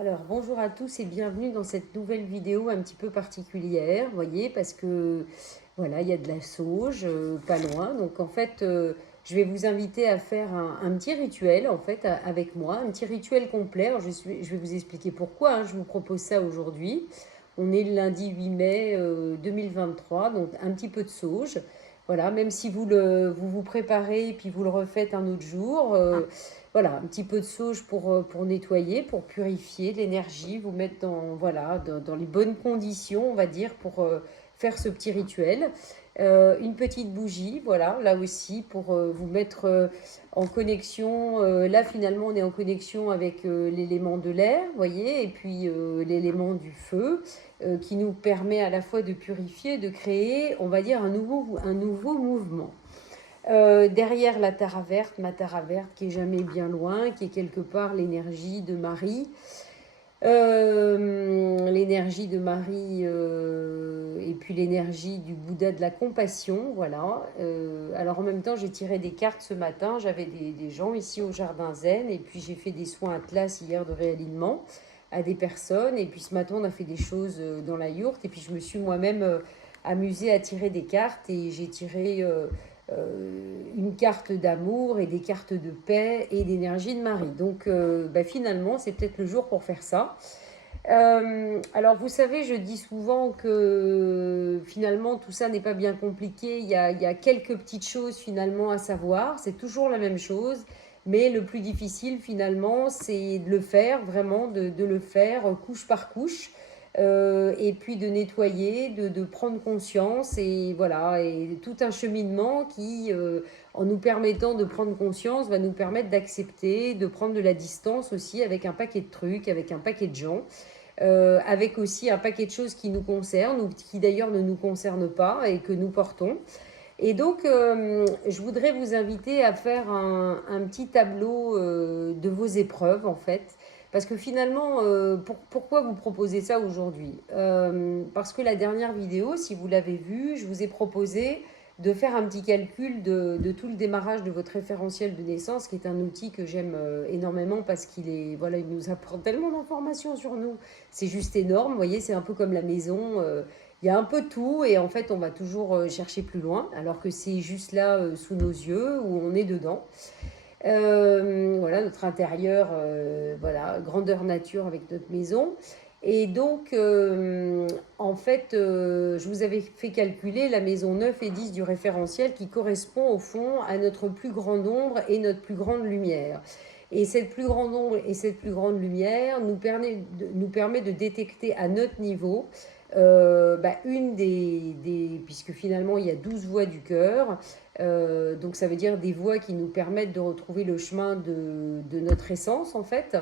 Alors, bonjour à tous et bienvenue dans cette nouvelle vidéo un petit peu particulière, vous voyez, parce que voilà, il y a de la sauge, pas loin. Donc, en fait, je vais vous inviter à faire un petit rituel, en fait, avec moi, un petit rituel complet. Alors, je vais vous expliquer pourquoi je vous propose ça aujourd'hui. On est le lundi 8 mai 2023, donc un petit peu de sauge. Voilà, même si vous vous préparez et puis vous le refaites un autre jour. Voilà, un petit peu de sauge pour nettoyer, pour purifier l'énergie, vous mettre voilà, dans les bonnes conditions, on va dire, pour faire ce petit rituel. Une petite bougie, voilà, là aussi, pour vous mettre en connexion. Là, finalement, on est en connexion avec l'élément de l'air, vous voyez, et puis l'élément du feu, qui nous permet à la fois de purifier, de créer, on va dire, un nouveau mouvement. Derrière la ma Tara verte qui est jamais bien loin, qui est quelque part l'énergie de Marie. L'énergie de Marie et puis l'énergie du Bouddha de la compassion, voilà. Alors en même temps, j'ai tiré des cartes ce matin, j'avais des gens ici au Jardin Zen, et puis j'ai fait des soins Atlas hier de réalignement à des personnes, et puis ce matin on a fait des choses dans la yourte, et puis je me suis moi-même amusée à tirer des cartes, et j'ai tiré une carte d'amour et des cartes de paix et d'énergie de Marie. Donc finalement, c'est peut-être le jour pour faire ça. Alors vous savez, je dis souvent que finalement tout ça n'est pas bien compliqué. Il y a quelques petites choses finalement à savoir. C'est toujours la même chose. Mais le plus difficile finalement, c'est de le faire, vraiment de le faire couche par couche. Et puis de nettoyer, de prendre conscience et voilà, et tout un cheminement qui, en nous permettant de prendre conscience, va nous permettre d'accepter, de prendre de la distance aussi avec un paquet de trucs, avec un paquet de gens, avec aussi un paquet de choses qui nous concernent ou qui d'ailleurs ne nous concernent pas et que nous portons. Et donc, je voudrais vous inviter à faire un petit tableau de vos épreuves, en fait. Parce que finalement, pourquoi vous proposez ça aujourd'hui? Parce que la dernière vidéo, si vous l'avez vue, je vous ai proposé de faire un petit calcul de tout le démarrage de votre référentiel de naissance, qui est un outil que j'aime énormément parce qu'il est, voilà, il nous apporte tellement d'informations sur nous. C'est juste énorme, vous voyez, c'est un peu comme la maison. Il y a un peu de tout et en fait on va toujours chercher plus loin alors que c'est juste là sous nos yeux où on est dedans. Voilà notre intérieur, voilà, grandeur nature avec notre maison. Et donc en fait je vous avais fait calculer la maison 9 et 10 du référentiel qui correspond au fond à notre plus grande ombre et notre plus grande lumière. Et cette plus grande ombre et cette plus grande lumière nous permet de détecter à notre niveau une puisque finalement il y a 12 voies du cœur, donc ça veut dire des voies qui nous permettent de retrouver le chemin de notre essence en fait.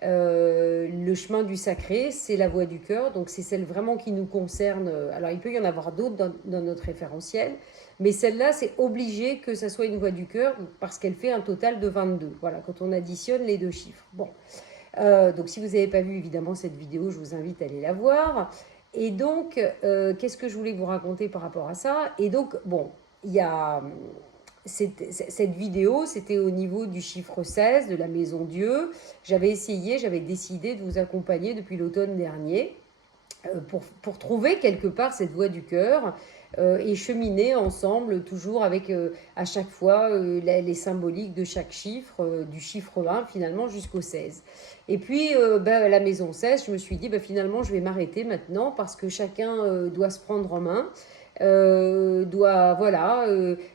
Le chemin du sacré, c'est la voie du cœur, donc c'est celle vraiment qui nous concerne. Alors il peut y en avoir d'autres dans notre référentiel, mais celle-là, c'est obligé que ça soit une voie du cœur parce qu'elle fait un total de 22. Voilà, quand on additionne les deux chiffres. Bon, donc si vous n'avez pas vu évidemment cette vidéo, je vous invite à aller la voir. Et donc, qu'est-ce que je voulais vous raconter par rapport à ça? Et donc, bon, il y a cette vidéo, c'était au niveau du chiffre 16 de la Maison Dieu. J'avais décidé de vous accompagner depuis l'automne dernier pour trouver quelque part cette voie du cœur et cheminer ensemble toujours avec à chaque fois les symboliques de chaque chiffre, du chiffre 1 finalement jusqu'au 16. Et puis la maison 16, je me suis dit finalement je vais m'arrêter maintenant parce que chacun doit se prendre en main.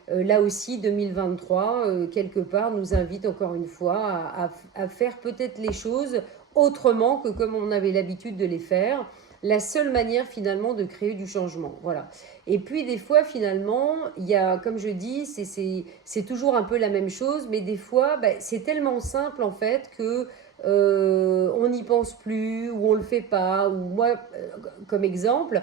Là aussi 2023 quelque part nous invite encore une fois à faire peut-être les choses autrement que comme on avait l'habitude de les faire, la seule manière finalement de créer du changement. Voilà. Et puis des fois finalement, il y a, comme je dis, c'est toujours un peu la même chose, mais des fois, c'est tellement simple en fait que on n'y pense plus ou on le fait pas. Ou moi, comme exemple,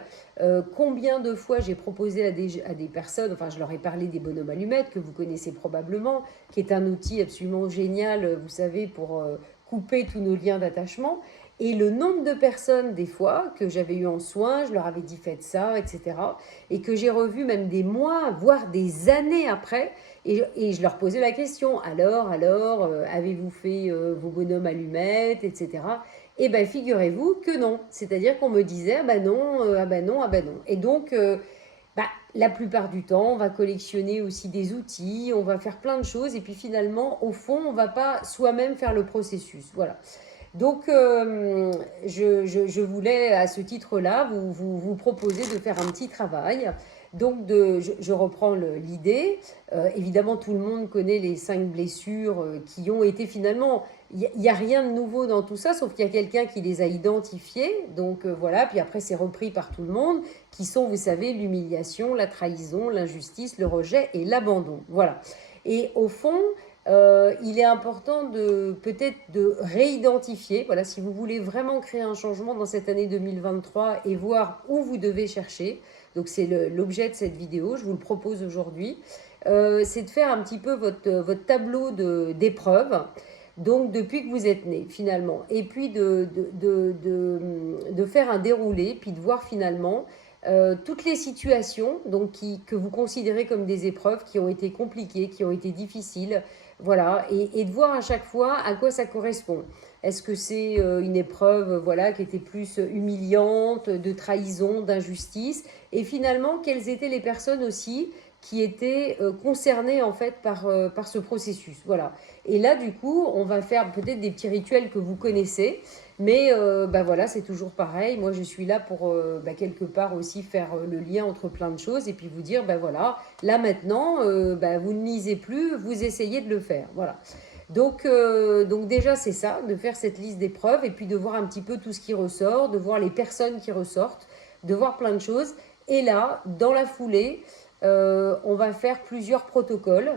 combien de fois j'ai proposé à des personnes, enfin je leur ai parlé des bonhommes allumettes que vous connaissez probablement, qui est un outil absolument génial, vous savez, pour couper tous nos liens d'attachement. Et le nombre de personnes, des fois, que j'avais eu en soins, je leur avais dit faites ça, etc. Et que j'ai revu même des mois, voire des années après. Et je leur posais la question, alors, avez-vous fait vos bonhommes allumettes, etc. Et bien, figurez-vous que non. C'est-à-dire qu'on me disait, ah ben non, ah ben non, ah ben non. Et donc, bah, la plupart du temps, on va collectionner aussi des outils, on va faire plein de choses, et puis finalement, au fond, on ne va pas soi-même faire le processus. Voilà. Donc, je voulais à ce titre-là vous proposer de faire un petit travail. Donc, je reprends l'idée. Évidemment, tout le monde connaît les 5 blessures qui ont été finalement. Il n'y a rien de nouveau dans tout ça, sauf qu'il y a quelqu'un qui les a identifiées. Donc, voilà. Puis après, c'est repris par tout le monde, qui sont, vous savez, l'humiliation, la trahison, l'injustice, le rejet et l'abandon. Voilà. Et au fond, il est important de peut-être de réidentifier, voilà, si vous voulez vraiment créer un changement dans cette année 2023 et voir où vous devez chercher. Donc c'est l'objet de cette vidéo, je vous le propose aujourd'hui. C'est de faire un petit peu votre tableau d'épreuves. Donc depuis que vous êtes né finalement, et puis de faire un déroulé, puis de voir finalement toutes les situations donc, que vous considérez comme des épreuves qui ont été compliquées, qui ont été difficiles, voilà, et de voir à chaque fois à quoi ça correspond. Est-ce que c'est une épreuve voilà, qui était plus humiliante, de trahison, d'injustice? Et finalement, quelles étaient les personnes aussi qui étaient concernées en fait par ce processus? Voilà. Et là, du coup, on va faire peut-être des petits rituels que vous connaissez. Mais bah voilà, c'est toujours pareil. Moi, je suis là pour bah, quelque part aussi faire le lien entre plein de choses et puis vous dire, bah voilà, là maintenant, bah, vous ne lisez plus, vous essayez de le faire. Voilà. Donc déjà, c'est ça, de faire cette liste d'épreuves et puis de voir un petit peu tout ce qui ressort, de voir les personnes qui ressortent, de voir plein de choses. Et là, dans la foulée, on va faire plusieurs protocoles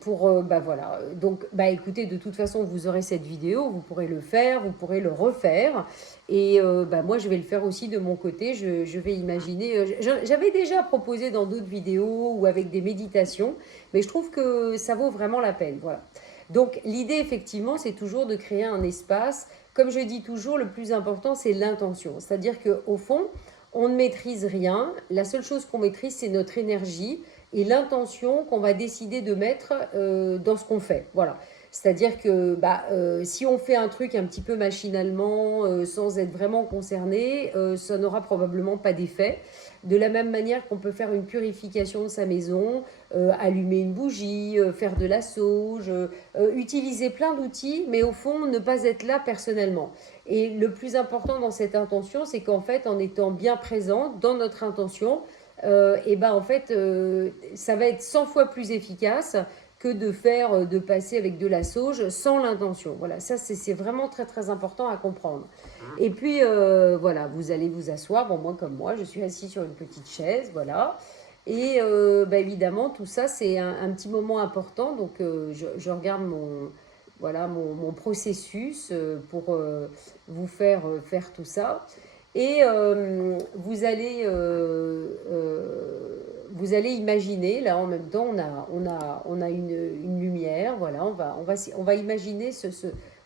pour bah voilà, donc bah écoutez, de toute façon vous aurez cette vidéo, vous pourrez le faire, vous pourrez le refaire, et bah moi je vais le faire aussi de mon côté. Je vais imaginer, j'avais déjà proposé dans d'autres vidéos ou avec des méditations, mais je trouve que ça vaut vraiment la peine. Voilà. Donc l'idée effectivement c'est toujours de créer un espace. Comme je dis toujours, le plus important c'est l'intention, c'est à dire qu'au fond on ne maîtrise rien, la seule chose qu'on maîtrise c'est notre énergie et l'intention qu'on va décider de mettre dans ce qu'on fait. Voilà. C'est-à-dire que bah, si on fait un truc un petit peu machinalement, sans être vraiment concerné, ça n'aura probablement pas d'effet. De la même manière qu'on peut faire une purification de sa maison, allumer une bougie, faire de la sauge, utiliser plein d'outils, mais au fond, ne pas être là personnellement. Et le plus important dans cette intention, c'est qu'en fait, en étant bien présent dans notre intention, et ben en fait, ça va être 100 fois plus efficace que de passer avec de la sauge sans l'intention. Voilà, ça c'est vraiment très très important à comprendre. Et puis voilà, vous allez vous asseoir. Bon, moi comme moi, je suis assis sur une petite chaise, voilà. Et bah, évidemment, tout ça c'est un petit moment important. Donc je regarde voilà, mon processus pour vous faire tout ça. Et vous allez imaginer, là en même temps, on a une lumière, voilà, on va imaginer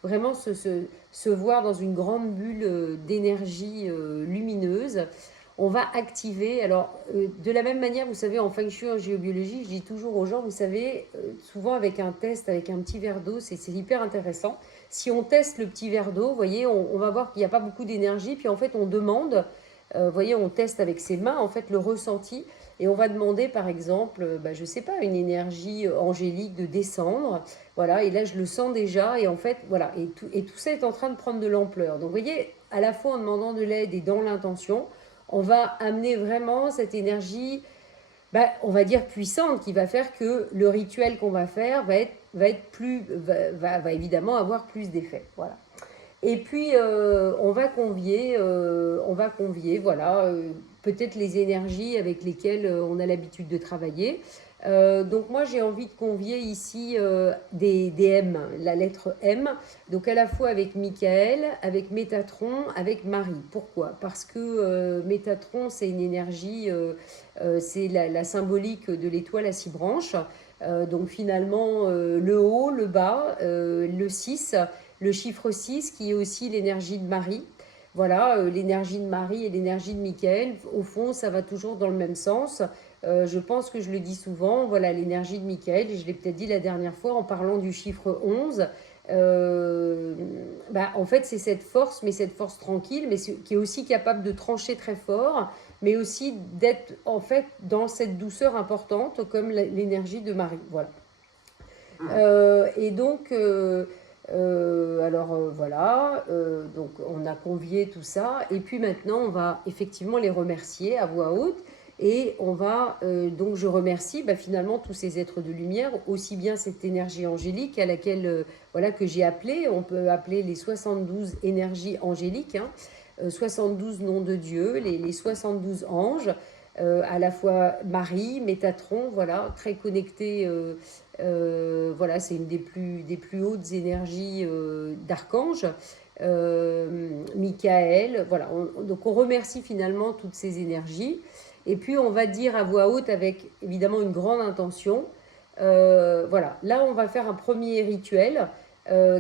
vraiment se voir dans une grande bulle d'énergie lumineuse. On va activer, alors de la même manière, vous savez, en feng shui, en géobiologie, je dis toujours aux gens, vous savez, souvent avec un test, avec un petit verre d'eau, c'est hyper intéressant. Si on teste le petit verre d'eau, vous voyez, on va voir qu'il n'y a pas beaucoup d'énergie, puis en fait on demande, vous voyez, on teste avec ses mains, en fait, le ressenti, et on va demander, par exemple, bah, je ne sais pas, une énergie angélique de descendre, voilà, et là je le sens déjà, et en fait, voilà, et tout ça est en train de prendre de l'ampleur. Donc vous voyez, à la fois en demandant de l'aide et dans l'intention, on va amener vraiment cette énergie, bah, on va dire puissante, qui va faire que le rituel qu'on va faire va évidemment avoir plus d'effet. Voilà. Et puis on va convier, voilà, peut-être les énergies avec lesquelles on a l'habitude de travailler. Donc moi j'ai envie de convier ici des M, la lettre M, donc à la fois avec Michael, avec Métatron, avec Marie. Pourquoi? Parce que Métatron c'est une énergie, c'est la symbolique de l'étoile à 6 branches. Donc finalement le haut, le bas, le 6, le chiffre 6 qui est aussi l'énergie de Marie. Voilà, l'énergie de Marie et l'énergie de Michael, au fond, ça va toujours dans le même sens. Je pense que je le dis souvent, voilà, l'énergie de Michael, et je l'ai peut-être dit la dernière fois en parlant du chiffre 11, euh, en fait, c'est cette force, mais cette force tranquille, mais qui est aussi capable de trancher très fort, mais aussi d'être en fait dans cette douceur importante, comme l'énergie de Marie. Voilà. Et donc, voilà, donc on a convié tout ça, et puis maintenant on va effectivement les remercier à voix haute, et on va, donc je remercie finalement tous ces êtres de lumière, aussi bien cette énergie angélique à laquelle, voilà, que j'ai appelée, on peut appeler les 72 énergies angéliques, hein, 72 noms de Dieu, les 72 anges, à la fois Marie, Métatron, voilà, très connectés. Voilà, c'est une des plus hautes énergies d'archanges. Michael, voilà. Donc on remercie finalement toutes ces énergies. Et puis on va dire à voix haute avec évidemment une grande intention. Voilà, là on va faire un premier rituel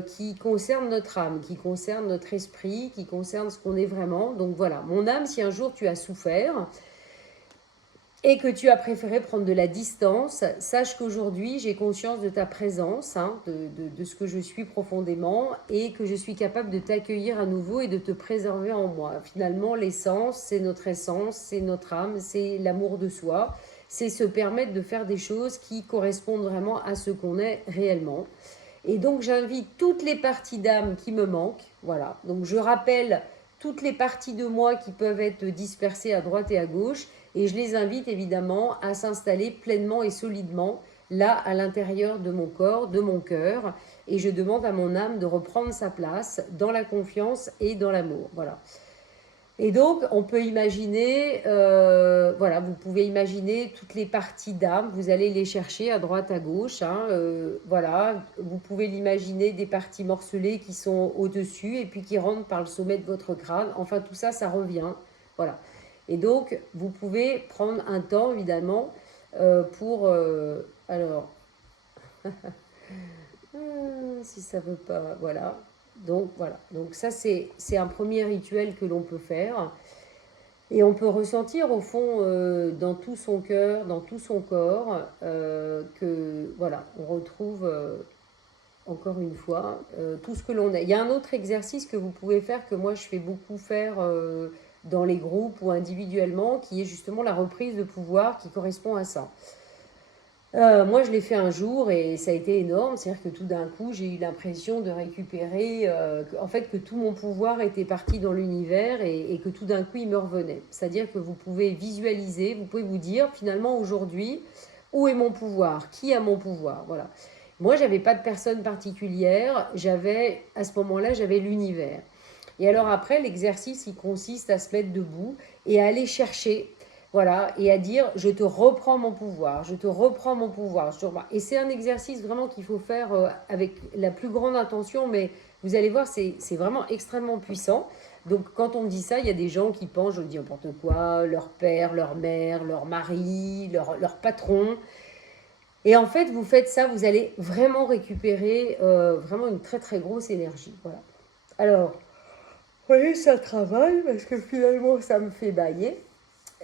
qui concerne notre âme, qui concerne notre esprit, qui concerne ce qu'on est vraiment. Donc voilà, mon âme, si un jour tu as souffert, et que tu as préféré prendre de la distance, sache qu'aujourd'hui, j'ai conscience de ta présence, hein, de ce que je suis profondément, et que je suis capable de t'accueillir à nouveau et de te préserver en moi. Finalement, l'essence, c'est notre essence, c'est notre âme, c'est l'amour de soi, c'est se permettre de faire des choses qui correspondent vraiment à ce qu'on est réellement. Et donc j'invite toutes les parties d'âme qui me manquent, voilà. Donc je rappelle toutes les parties de moi qui peuvent être dispersées à droite et à gauche, et je les invite évidemment à s'installer pleinement et solidement là à l'intérieur de mon corps, de mon cœur, et je demande à mon âme de reprendre sa place dans la confiance et dans l'amour, voilà. Et donc, on peut imaginer, voilà, vous pouvez imaginer toutes les parties d'âme, vous allez les chercher à droite, à gauche, hein, voilà, vous pouvez l'imaginer des parties morcelées qui sont au-dessus et puis qui rentrent par le sommet de votre crâne, enfin tout ça, ça revient, voilà. Et donc, vous pouvez prendre un temps, évidemment, pour, alors, si ça veut pas, voilà. Donc, voilà, donc ça, c'est un premier rituel que l'on peut faire. Et on peut ressentir au fond dans tout son cœur, dans tout son corps, que voilà, on retrouve encore une fois tout ce que l'on est. Il y a un autre exercice que vous pouvez faire, que moi je fais beaucoup faire dans les groupes ou individuellement, qui est justement la reprise de pouvoir qui correspond à ça. Moi, je l'ai fait un jour et ça a été énorme. C'est-à-dire que tout d'un coup, j'ai eu l'impression de récupérer, en fait, que tout mon pouvoir était parti dans l'univers et que tout d'un coup, il me revenait. C'est-à-dire que vous pouvez visualiser, vous pouvez vous dire, finalement, aujourd'hui, où est mon pouvoir? Qui a mon pouvoir? Voilà. Moi, j'avais pas de personne particulière. J'avais, à ce moment-là, j'avais l'univers. Et alors après, l'exercice, il consiste à se mettre debout et à aller chercher, voilà, et à dire, je te reprends mon pouvoir, je te reprends mon pouvoir. Et c'est un exercice vraiment qu'il faut faire avec la plus grande intention, mais vous allez voir, c'est vraiment extrêmement puissant. Donc quand on me dit ça, il y a des gens qui pensent, je dis n'importe quoi, leur père, leur mère, leur mari, leur patron. Et en fait, vous faites ça, vous allez vraiment récupérer vraiment une très très grosse énergie. Voilà. Alors, oui, ça travaille parce que finalement, ça me fait bailler.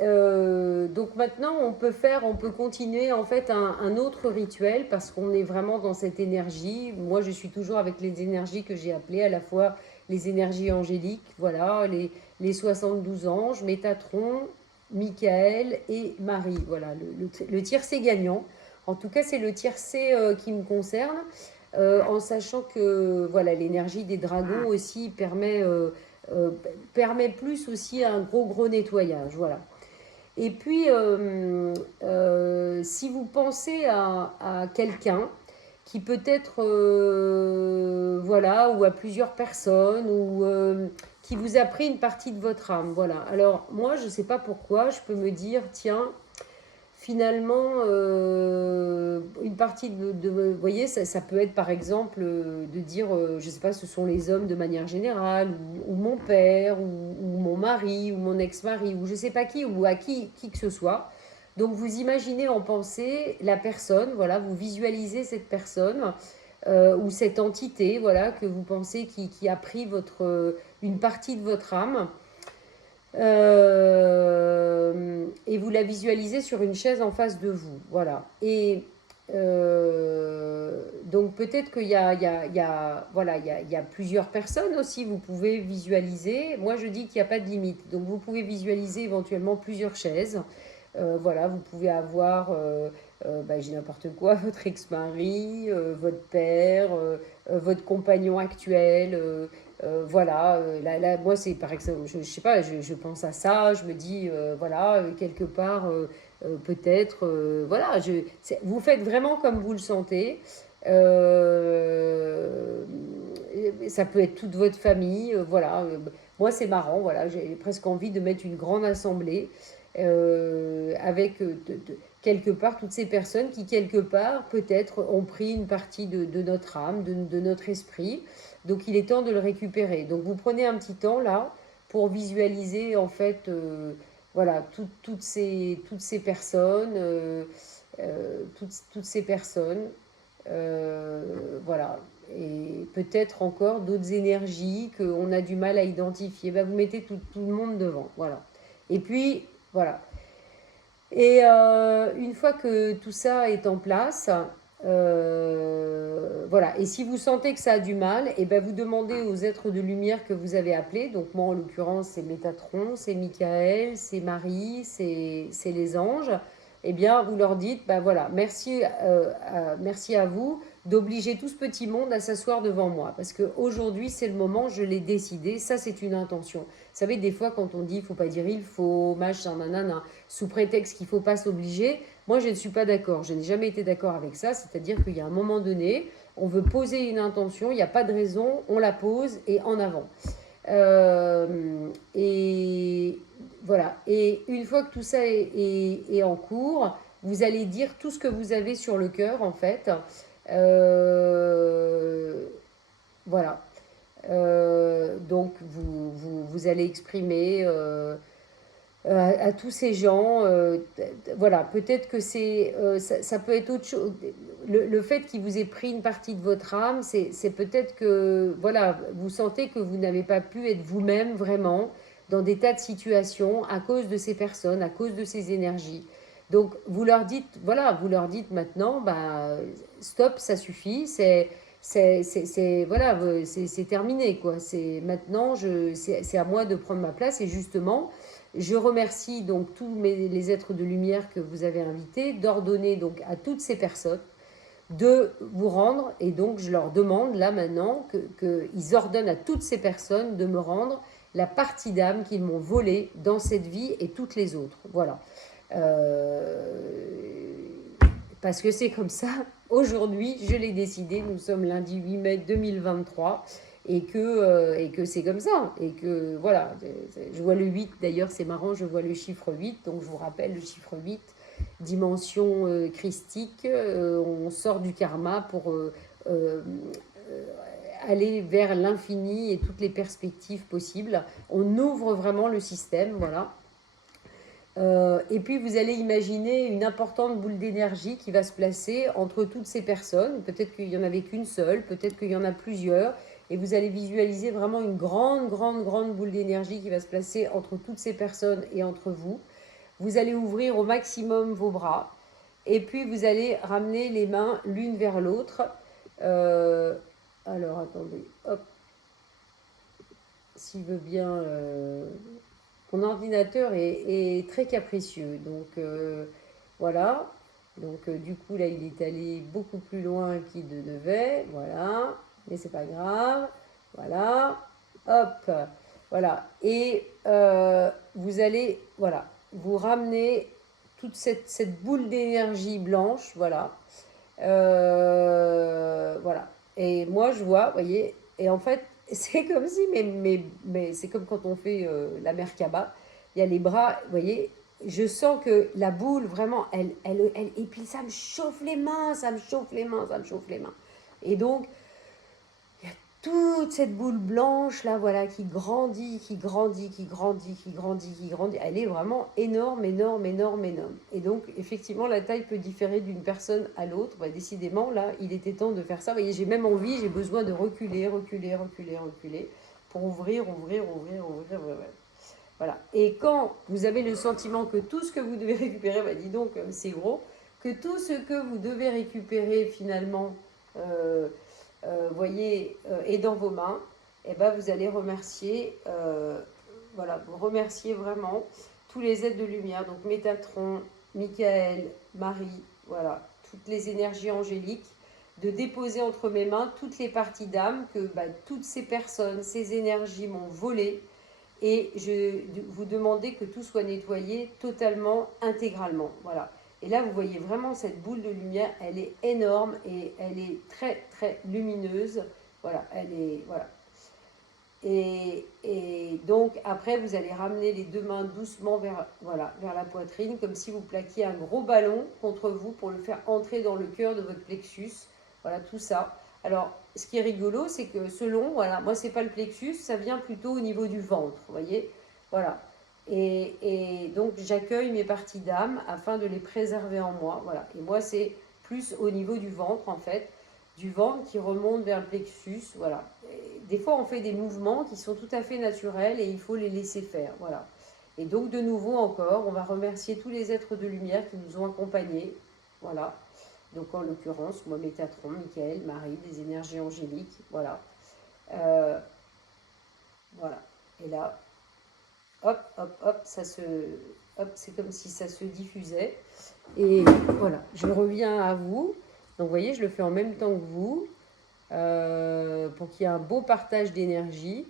Donc maintenant, on peut continuer en fait un autre rituel parce qu'on est vraiment dans cette énergie. Moi, je suis toujours avec les énergies que j'ai appelées à la fois les énergies angéliques, voilà, les 72 anges, Métatron, Michael et Marie. Voilà, le tiercé gagnant. En tout cas, c'est le tiercé qui me concerne, en sachant que voilà, l'énergie des dragons aussi euh, permet plus aussi un gros nettoyage. Voilà. Et puis, si vous pensez à quelqu'un qui peut-être, voilà, ou à plusieurs personnes, ou qui vous a pris une partie de votre âme, voilà. Alors, moi, je ne sais pas pourquoi, je peux me dire, tiens, finalement, une partie vous voyez, ça peut être par exemple de dire, je ne sais pas, ce sont les hommes de manière générale, ou mon père, ou mon mari, ou mon ex-mari, ou je ne sais pas qui, ou à qui que ce soit. Donc vous imaginez en pensée la personne, voilà, vous visualisez cette personne ou cette entité, voilà, que vous pensez qui a pris une partie de votre âme. Et vous la visualisez sur une chaise en face de vous. Voilà. Et Donc peut-être qu'il y a, voilà, il y a plusieurs personnes aussi, vous pouvez visualiser. Moi je dis qu'il n'y a pas de limite, donc vous pouvez visualiser éventuellement plusieurs chaises. Voilà, vous pouvez avoir, bah, j'ai n'importe quoi, votre ex-mari, votre père, votre compagnon actuel. Voilà, là, moi c'est par exemple, je sais pas, je pense à ça, je me dis, voilà, quelque part, peut-être, voilà, vous faites vraiment comme vous le sentez. Euh, Ça peut être toute votre famille, voilà. Moi c'est marrant, voilà, j'ai presque envie de mettre une grande assemblée avec quelque part toutes ces personnes qui quelque part peut-être ont pris une partie de notre âme, de notre esprit. Donc il est temps de le récupérer. Donc vous prenez un petit temps là pour visualiser en fait voilà toutes ces personnes, toutes ces personnes, voilà. Et peut-être encore d'autres énergies qu'on a du mal à identifier. Ben, vous mettez tout le monde devant, voilà. Et puis voilà. Et une fois que tout ça est en place, voilà. Et si vous sentez que ça a du mal, et ben vous demandez aux êtres de lumière que vous avez appelés. Donc moi, en l'occurrence, c'est Métatron, c'est Michael, c'est Marie, c'est les anges. Eh bien, vous leur dites, ben voilà, merci, merci à vous d'obliger tout ce petit monde à s'asseoir devant moi. Parce qu'aujourd'hui, c'est le moment, je l'ai décidé, ça c'est une intention. Vous savez, des fois, quand on dit, il ne faut pas dire il faut, machin, nanana, sous prétexte qu'il ne faut pas s'obliger, moi je ne suis pas d'accord. Je n'ai jamais été d'accord avec ça. C'est-à-dire qu'il y a un moment donné, on veut poser une intention, il n'y a pas de raison, on la pose et en avant. Et voilà. Et une fois que tout ça est en cours, vous allez dire tout ce que vous avez sur le cœur, en fait. Euh, voilà. Donc, vous allez exprimer à tous ces gens. Voilà, peut-être que ça peut être autre chose. Le fait qu'il vous ait pris une partie de votre âme, c'est peut-être que voilà, vous sentez que vous n'avez pas pu être vous-même vraiment dans des tas de situations à cause de ces personnes, à cause de ces énergies. Donc vous leur dites, voilà, vous leur dites maintenant, bah, stop, ça suffit, voilà, c'est terminé quoi. C'est maintenant, c'est à moi de prendre ma place et justement, je remercie donc tous les êtres de lumière que vous avez invités, d'ordonner donc à toutes ces personnes de vous rendre, et donc je leur demande là maintenant qu'ils ordonnent à toutes ces personnes de me rendre la partie d'âme qu'ils m'ont volée dans cette vie et toutes les autres. Voilà. Parce que c'est comme ça. Aujourd'hui, je l'ai décidé, nous sommes lundi 8 mai 2023, et que c'est comme ça. Et que voilà, je vois le 8, d'ailleurs c'est marrant, je vois le chiffre 8, donc je vous rappelle le chiffre 8, dimension christique, on sort du karma pour euh, aller vers l'infini et toutes les perspectives possibles. On ouvre vraiment le système, voilà. Et puis vous allez imaginer une importante boule d'énergie qui va se placer entre toutes ces personnes. Peut-être qu'il n'y en avait qu'une seule, peut-être qu'il y en a plusieurs. Et vous allez visualiser vraiment une grande boule d'énergie qui va se placer entre toutes ces personnes et entre vous. Vous allez ouvrir au maximum vos bras. Et puis vous allez ramener les mains l'une vers l'autre. Euh, alors attendez, hop, s'il veut bien. Mon ordinateur est très capricieux. Donc voilà. Donc du coup là il est allé beaucoup plus loin qu'il ne devait. Voilà. Mais c'est pas grave. Voilà. Hop. Voilà. Et vous allez voilà, vous ramener toute cette boule d'énergie blanche. Voilà. Voilà. Et moi, je vois, vous voyez, et en fait, c'est comme si, mais c'est comme quand on fait la Merkaba, il y a les bras, vous voyez, je sens que la boule, vraiment, et puis ça me chauffe les mains, ça me chauffe les mains, ça me chauffe les mains. Et donc, il y a toute cette boule blanche là, voilà, qui grandit, qui grandit, qui grandit, qui grandit, qui grandit. Elle est vraiment énorme, énorme, énorme, énorme. Et donc, effectivement, la taille peut différer d'une personne à l'autre. Bah, décidément, là, il était temps de faire ça. Vous voyez, j'ai même envie, j'ai besoin de reculer, reculer, reculer, reculer, pour ouvrir, ouvrir, ouvrir, ouvrir, ouvrir. Voilà. Et quand vous avez le sentiment que tout ce que vous devez récupérer, bah, dis donc, c'est gros, que tout ce que vous devez récupérer finalement, voyez, est dans vos mains, et ben vous allez remercier, voilà, vous remerciez vraiment tous les êtres de lumière, donc Métatron, Michael, Marie, voilà, toutes les énergies angéliques, de déposer entre mes mains toutes les parties d'âme que toutes ces personnes, ces énergies m'ont volées, et je vous demandez que tout soit nettoyé totalement, intégralement. Voilà. Et là, vous voyez vraiment cette boule de lumière, elle est énorme et elle est très, très lumineuse. Voilà, elle est... Voilà. Et donc, après, vous allez ramener les deux mains doucement vers, voilà, vers la poitrine, comme si vous plaquiez un gros ballon contre vous pour le faire entrer dans le cœur de votre plexus. Voilà, tout ça. Alors, ce qui est rigolo, c'est que selon, voilà, moi, c'est pas le plexus, ça vient plutôt au niveau du ventre, vous voyez. Voilà. Et donc, j'accueille mes parties d'âme afin de les préserver en moi. Voilà. Et moi, c'est plus au niveau du ventre, en fait, du ventre qui remonte vers le plexus. Voilà. Des fois, on fait des mouvements qui sont tout à fait naturels et il faut les laisser faire. Voilà. Et donc, de nouveau encore, on va remercier tous les êtres de lumière qui nous ont accompagnés. Voilà. Donc, en l'occurrence, moi, Métatron, Michael, Marie, des énergies angéliques. Voilà. Voilà. Et là, hop, hop, hop, hop, c'est comme si ça se diffusait. Et voilà, je reviens à vous. Donc, vous voyez, je le fais en même temps que vous. Pour qu'il y ait un beau partage d'énergie.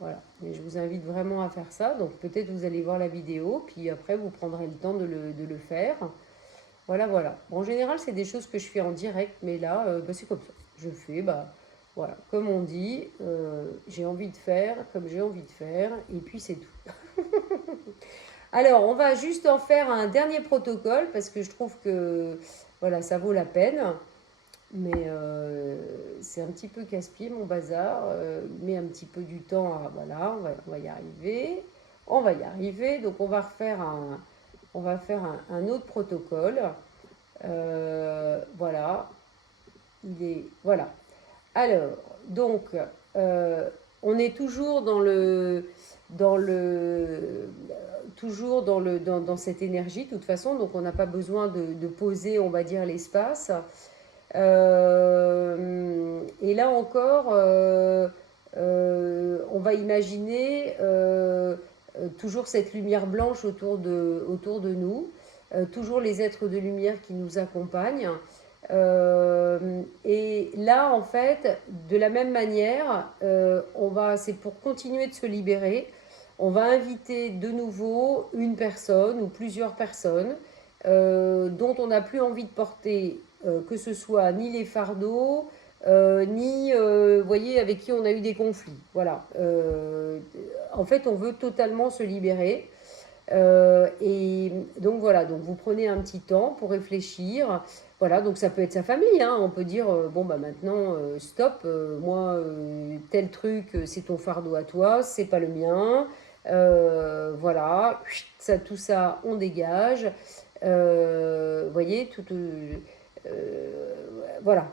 Voilà, mais je vous invite vraiment à faire ça. Donc peut-être vous allez voir la vidéo, puis après vous prendrez le temps de le faire. Voilà, voilà. Bon, en général, c'est des choses que je fais en direct, mais là, c'est comme ça. Je fais, voilà, comme on dit, j'ai envie de faire, comme j'ai envie de faire, et puis c'est tout. Alors, on va juste en faire un dernier protocole, parce que je trouve que, voilà, ça vaut la peine. Mais c'est un petit peu casse-pied mon bazar. Il met un petit peu du temps à... Voilà, on va y arriver. On va y arriver. Donc on va faire un autre protocole. Voilà. Voilà. Alors, donc, on est toujours toujours dans cette énergie, de toute façon. Donc on n'a pas besoin de poser, on va dire, l'espace. Et là encore, on va imaginer toujours cette lumière blanche autour de nous, toujours les êtres de lumière qui nous accompagnent. Et là, en fait, de la même manière, c'est pour continuer de se libérer, on va inviter de nouveau une personne ou plusieurs personnes dont on n'a plus envie de porter que ce soit ni les fardeaux, ni, voyez, avec qui on a eu des conflits. Voilà. En fait, on veut totalement se libérer. Et donc voilà, donc vous prenez un petit temps pour réfléchir. Voilà, donc ça peut être sa famille, hein. On peut dire, bon, maintenant, stop, moi, tel truc, c'est ton fardeau à toi, c'est pas le mien. Voilà, ça, tout ça, on dégage. Voyez, voilà.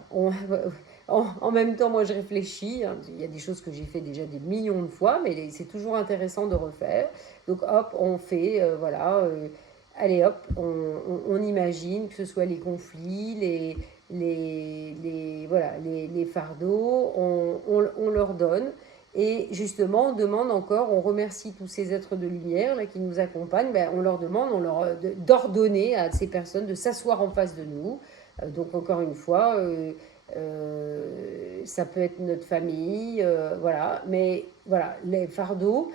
En même temps, moi, je réfléchis. Hein. Il y a des choses que j'ai fait déjà des millions de fois, mais c'est toujours intéressant de refaire. Donc, hop, on fait, voilà. Allez, hop, on imagine que ce soit les conflits, voilà, les fardeaux, on leur donne. Et justement, on demande encore, on remercie tous ces êtres de lumière là, qui nous accompagnent, on leur demande d'ordonner à ces personnes de s'asseoir en face de nous. Donc encore une fois, ça peut être notre famille, voilà, mais voilà, les fardeaux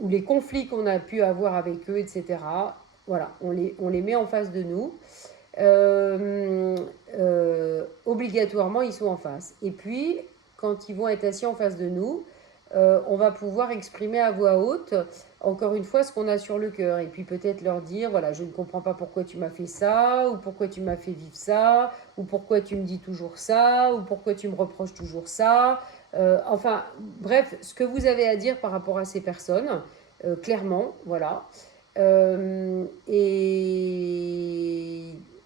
ou les conflits qu'on a pu avoir avec eux, etc., voilà, on les met en face de nous. Obligatoirement, ils sont en face. Et puis, quand ils vont être assis en face de nous, on va pouvoir exprimer à voix haute, encore une fois, ce qu'on a sur le cœur. Et puis peut-être leur dire, voilà, je ne comprends pas pourquoi tu m'as fait ça, ou pourquoi tu m'as fait vivre ça, ou pourquoi tu me dis toujours ça, ou pourquoi tu me reproches toujours ça. Enfin, bref, ce que vous avez à dire par rapport à ces personnes, clairement, voilà. Et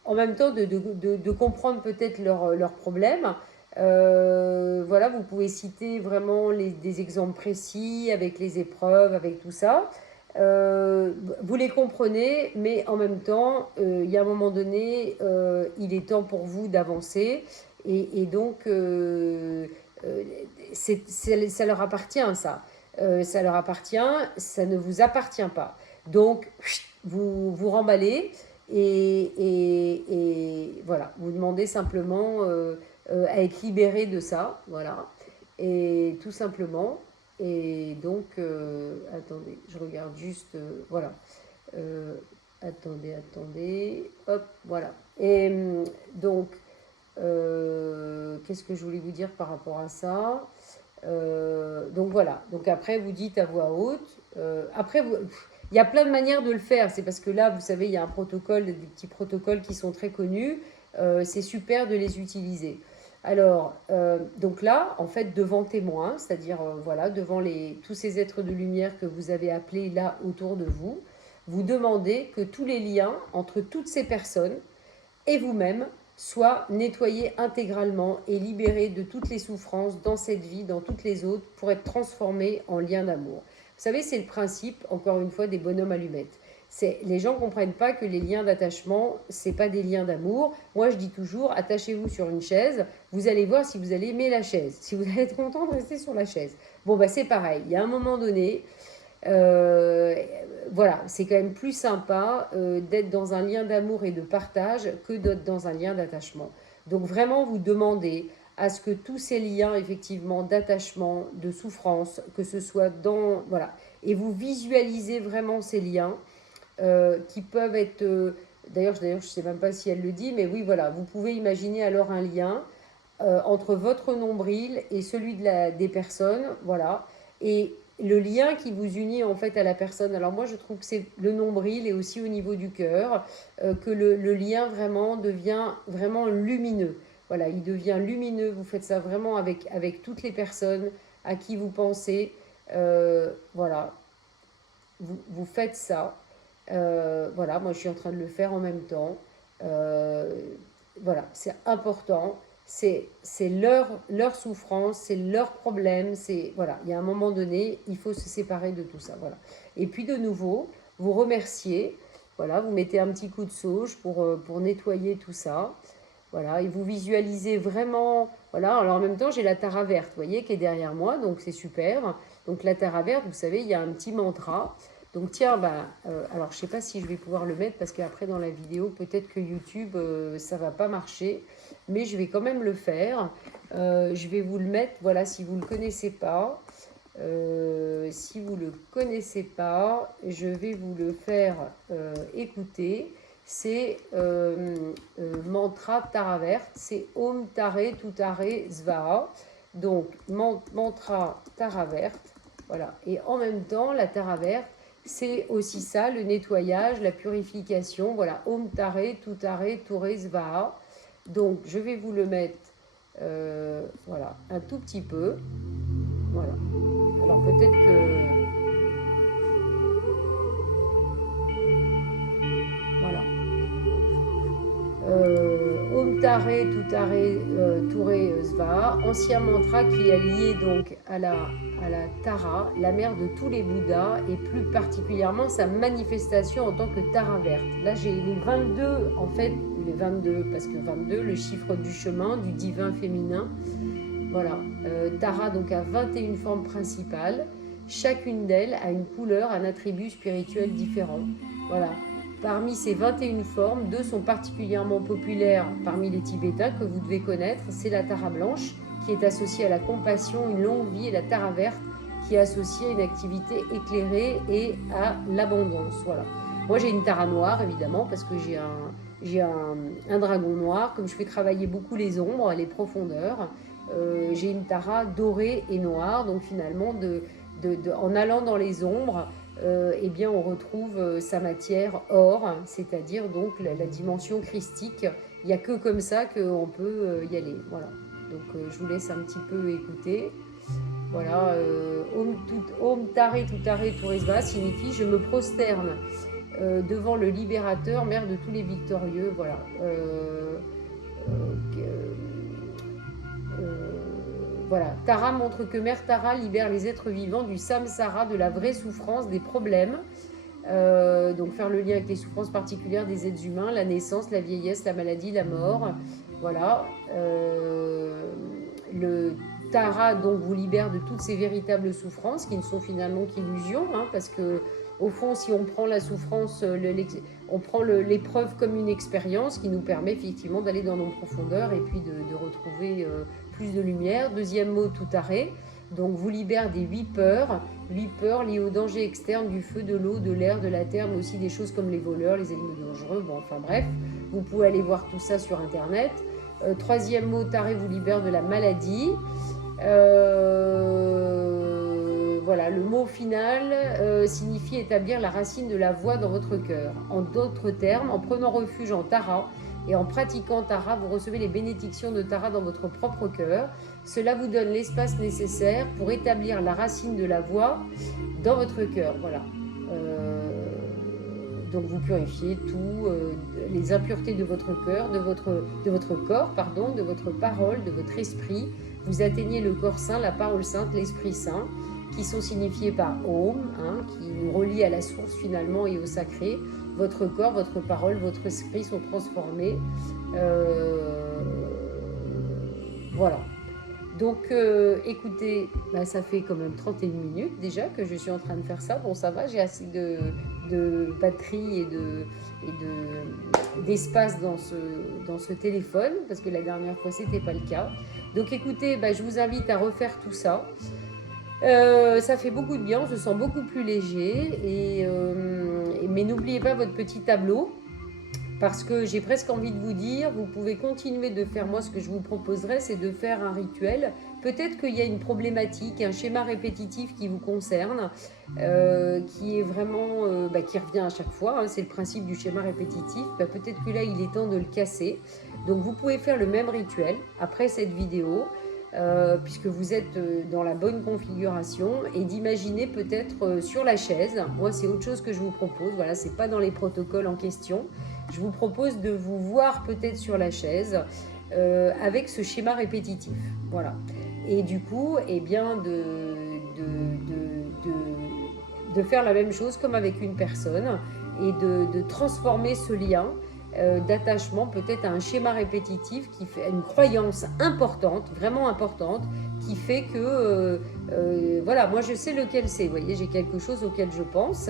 en même temps, de comprendre peut-être leurs problèmes. Voilà, vous pouvez citer vraiment des exemples précis avec les épreuves, avec tout ça. Vous les comprenez, mais en même temps, il y a un moment donné, il est temps pour vous d'avancer. Et donc, ça leur appartient, ça. Ça leur appartient, ça ne vous appartient pas. Donc, vous vous remballez et voilà, vous demandez simplement à être libéré de ça, voilà, et tout simplement. Et donc, attendez, je regarde juste, voilà. Euh, attendez, hop, voilà. Et donc, qu'est-ce que je voulais vous dire par rapport à ça? Donc voilà, donc après vous dites à voix haute. Après, il y a plein de manières de le faire. C'est parce que là, vous savez, il y a un protocole, des petits protocoles qui sont très connus. C'est super de les utiliser. Alors, donc là, en fait, devant témoins, c'est-à-dire voilà, devant tous ces êtres de lumière que vous avez appelés là autour de vous, vous demandez que tous les liens entre toutes ces personnes et vous-même soient nettoyés intégralement et libérés de toutes les souffrances dans cette vie, dans toutes les autres, pour être transformés en liens d'amour. Vous savez, c'est le principe, encore une fois, des bonhommes allumettes. Les gens ne comprennent pas que les liens d'attachement, ce n'est pas des liens d'amour. Moi, je dis toujours, attachez-vous sur une chaise, vous allez voir si vous allez aimer la chaise, si vous allez être content de rester sur la chaise. Bon, bah, c'est pareil, il y a un moment donné, euh, voilà, c'est quand même plus sympa d'être dans un lien d'amour et de partage que d'être dans un lien d'attachement. Donc vraiment, vous demandez à ce que tous ces liens, effectivement, d'attachement, de souffrance, que ce soit dans... Voilà. Et vous visualisez vraiment ces liens qui peuvent être... d'ailleurs, je ne sais même pas si elle le dit, mais oui, voilà, vous pouvez imaginer alors un lien entre votre nombril et celui des personnes, voilà. Et le lien qui vous unit en fait à la personne. Alors moi, je trouve que c'est le nombril et aussi au niveau du cœur que le lien vraiment devient vraiment lumineux. Voilà, il devient lumineux. Vous faites ça vraiment avec toutes les personnes à qui vous pensez. Voilà, vous faites ça. Voilà, moi je suis en train de le faire en même temps. Euh, voilà, c'est important. C'est leur souffrance, c'est leur problème. Voilà, il y a un moment donné, il faut se séparer de tout ça. Voilà. Et puis de nouveau, vous remerciez. Voilà, vous mettez un petit coup de sauge pour nettoyer tout ça. Voilà, et vous visualisez vraiment. Voilà, alors en même temps, j'ai la tara verte, vous voyez, qui est derrière moi, donc c'est super. Donc la tara verte, vous savez, il y a un petit mantra. Donc tiens, bah, alors je sais pas si je vais pouvoir le mettre parce qu'après dans la vidéo, peut-être que YouTube, ça va pas marcher, mais je vais quand même le faire. Je vais vous le mettre, voilà, si vous ne le connaissez pas. Si vous ne le connaissez pas, je vais vous le faire écouter. C'est mantra Tara verte, c'est Om Tare Tutare Svaha. Donc mantra Tara verte, voilà. Et en même temps, la Tara verte, c'est aussi ça, le nettoyage, la purification. Voilà, Om Tare Tutare Ture Svaha. Donc je vais vous le mettre, voilà, un tout petit peu. Voilà. Alors peut-être que... Voilà. Om Tare Tutare Ture Svaha, ancien mantra qui est lié donc à la Tara, la mère de tous les Bouddhas, et plus particulièrement sa manifestation en tant que Tara verte. Là j'ai les 22, en fait, les 22, parce que 22, le chiffre du chemin, du divin féminin. Voilà, Tara donc a 21 formes principales. Chacune d'elles a une couleur, un attribut spirituel différent. Voilà. Parmi ces 21 formes, deux sont particulièrement populaires parmi les Tibétains que vous devez connaître. C'est la Tara blanche qui est associée à la compassion, une longue vie, et la Tara verte qui est associée à une activité éclairée et à l'abondance. Voilà. Moi j'ai une Tara noire évidemment parce que j'ai un dragon noir. Comme je fais travailler beaucoup les ombres, les profondeurs, j'ai une Tara dorée et noire. Donc finalement, en allant dans les ombres, eh bien, on retrouve sa matière or, c'est-à-dire donc la dimension christique. Il n'y a que comme ça qu'on peut y aller. Voilà. Donc je vous laisse un petit peu écouter. Voilà, Om Tare Tutare Turesva signifie je me prosterne devant le libérateur, mère de tous les victorieux. Voilà. Voilà, Tara montre que Mère Tara libère les êtres vivants du samsara, de la vraie souffrance, des problèmes. Donc faire le lien avec les souffrances particulières des êtres humains, la naissance, la vieillesse, la maladie, la mort. Voilà. Le Tara donc vous libère de toutes ces véritables souffrances qui ne sont finalement qu'illusions, hein, parce que au fond, si on prend la souffrance, on prend l'épreuve comme une expérience qui nous permet effectivement d'aller dans nos profondeurs et puis de retrouver plus de lumière. Deuxième mot, tout arrêt. Donc vous libère des 8 peurs liées aux dangers externes du feu, de l'eau, de l'air, de la terre, mais aussi des choses comme les voleurs, les animaux dangereux, bon enfin bref, vous pouvez aller voir tout ça sur internet. Troisième mot, taré vous libère de la maladie. Voilà, le mot final signifie établir la racine de la voix dans votre cœur. En d'autres termes, en prenant refuge en Tara et en pratiquant Tara, vous recevez les bénédictions de Tara dans votre propre cœur. Cela vous donne l'espace nécessaire pour établir la racine de la voix dans votre cœur. Voilà. Donc vous purifiez tout, les impuretés de votre cœur, de votre corps, pardon, de votre parole, de votre esprit. Vous atteignez le corps saint, la parole sainte, l'esprit saint, qui sont signifiés par Om, hein, qui nous relie à la source finalement et au sacré. Votre corps, votre parole, votre esprit sont transformés. Voilà. Donc, écoutez, bah, ça fait quand même 31 minutes déjà que je suis en train de faire ça. Bon, ça va, j'ai assez de batterie et d'espace dans ce téléphone, parce que la dernière fois, ce n'était pas le cas. Donc, écoutez, bah, je vous invite à refaire tout ça. Ça fait beaucoup de bien, on se sent beaucoup plus léger. Mais n'oubliez pas votre petit tableau. Parce que j'ai presque envie de vous dire, vous pouvez continuer de faire, moi ce que je vous proposerais, c'est de faire un rituel. Peut-être qu'il y a une problématique, un schéma répétitif qui vous concerne, qui est vraiment, qui revient à chaque fois, hein, c'est le principe du schéma répétitif. Peut-être que là, il est temps de le casser. Donc vous pouvez faire le même rituel après cette vidéo, puisque vous êtes dans la bonne configuration, et d'imaginer peut-être sur la chaise. Moi, c'est autre chose que je vous propose. Voilà, c'est pas dans les protocoles en question. Je vous propose de vous voir peut-être sur la chaise avec ce schéma répétitif. Voilà. Et du coup, eh bien, de faire la même chose comme avec une personne et de transformer ce lien d'attachement peut-être à un schéma répétitif qui fait une croyance importante, vraiment importante, qui fait que, voilà, moi je sais lequel c'est. Vous voyez, j'ai quelque chose auquel je pense.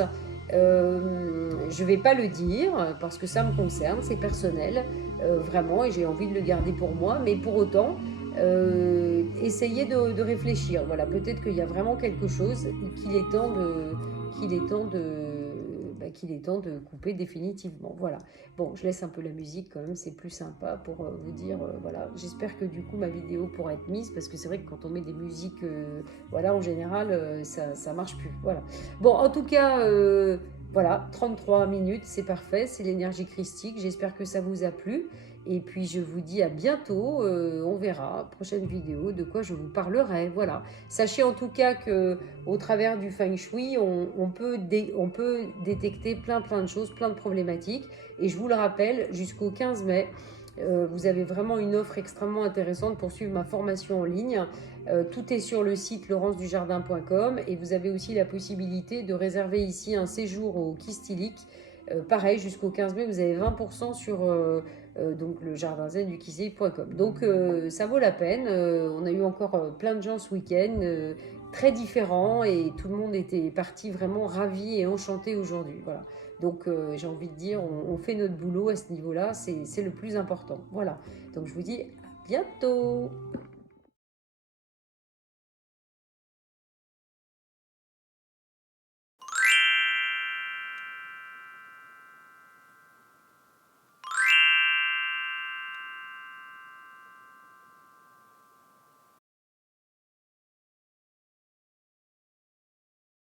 Je vais pas le dire parce que ça me concerne, c'est personnel, vraiment, et j'ai envie de le garder pour moi, mais pour autant, essayez de réfléchir. Voilà, peut-être qu'il y a vraiment quelque chose et qu'il est temps de couper définitivement. Voilà. Bon, je laisse un peu la musique quand même, c'est plus sympa pour vous dire, voilà. J'espère que du coup ma vidéo pourra être mise, parce que c'est vrai que quand on met des musiques, voilà, en général, ça marche plus. Voilà. Bon, en tout cas, voilà, 33 minutes, c'est parfait, c'est l'énergie christique. J'espère que ça vous a plu. Et puis je vous dis à bientôt, on verra, prochaine vidéo, de quoi je vous parlerai, voilà. Sachez en tout cas que au travers du Feng Shui, on peut détecter plein de choses, plein de problématiques. Et je vous le rappelle, jusqu'au 15 mai, vous avez vraiment une offre extrêmement intéressante pour suivre ma formation en ligne. Tout est sur le site laurencedujardin.com, et vous avez aussi la possibilité de réserver ici un séjour au Kistilic. Pareil, jusqu'au 15 mai, vous avez 20% sur donc le jardin zen du Kistilic.com. Donc ça vaut la peine. On a eu encore plein de gens ce week-end, très différents, et tout le monde était parti vraiment ravi et enchanté aujourd'hui. Voilà. Donc j'ai envie de dire, on fait notre boulot à ce niveau-là, c'est le plus important. Voilà. Donc je vous dis à bientôt.